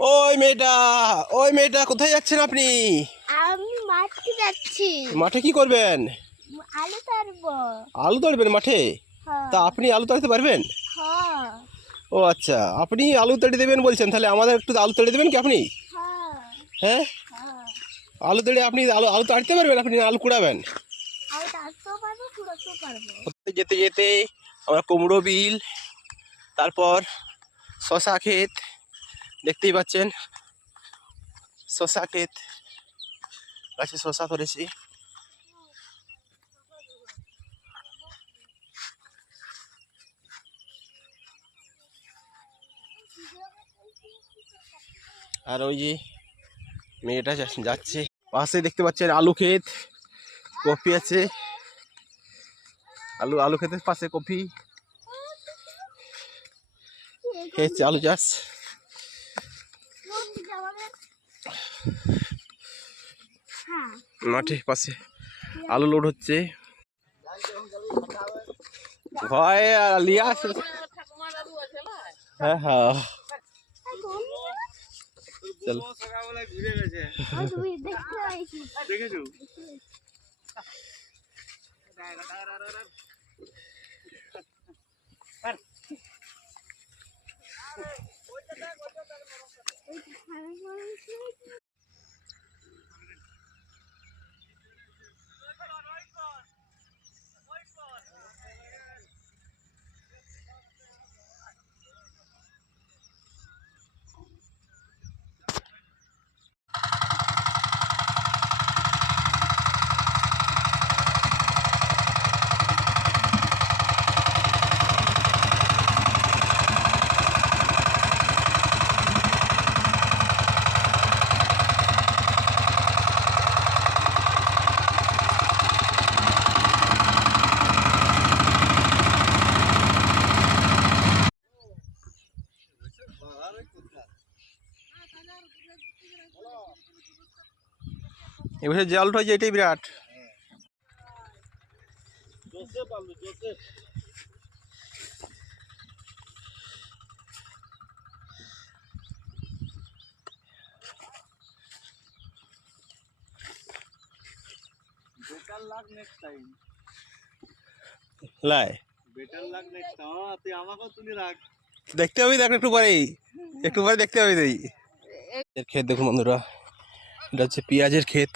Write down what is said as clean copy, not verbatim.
ওই মেয়েটা, ওই মেয়েটা কোথায় যাচ্ছেন আপনি? আমি মাঠে যাচ্ছি। মাঠে কি করবেন? আলু তাড়বো। আলু তাড়বেন মাঠে? হ্যাঁ। তা আপনি আলু তাড়তে পারবেন? হ্যাঁ। ও আচ্ছা, আপনি আলু তাড়িয়ে দেবেন বলছেন, তাহলে আমাদের একটু আলু তাড়িয়ে দেবেন কি আপনি? হ্যাঁ। হ্যাঁ, হ্যাঁ। আলু তাড়িয়ে আপনি আলু আলু তাড়তে পারবেন? আপনি আলু কুড়াবেন? আলু তাড়তেও পারবো, কুড়াতেও পারবো। যেতে যেতে আমরা কুমড়ো বিল, তারপর শশা ক্ষেত দেখতেই পাচ্ছেন। শশা ক্ষেত, গাছে শশা ধরেছি। আর ওই যে মেয়েটা যাচ্ছে, পাশে দেখতে পাচ্ছেন আলু ক্ষেত, কফি আছে। আলু ক্ষেতের পাশে কফি, হয়েছে আলু চাষ। মাঠে পাশে আলু লোড হচ্ছে। ভয় লিয়া আছে। হ্যাঁ হ্যাঁ, চল। ঘুরে গেছে, দেখেছো? এবারে যে আলুটা হয়েছে এটাই বিরাট। বেটার লাগ নেক্সট টাইম, লাই বেটার লাগ নেক্সট টাইম। তুই আমাকেও তুলে রাখ। দেখতে হবে, দেখ একটু পরেই, একটু পরে দেখতে হবে। এই এর ক্ষেত দেখুন বন্ধুরা, এটা হচ্ছে পেঁয়াজের ক্ষেত।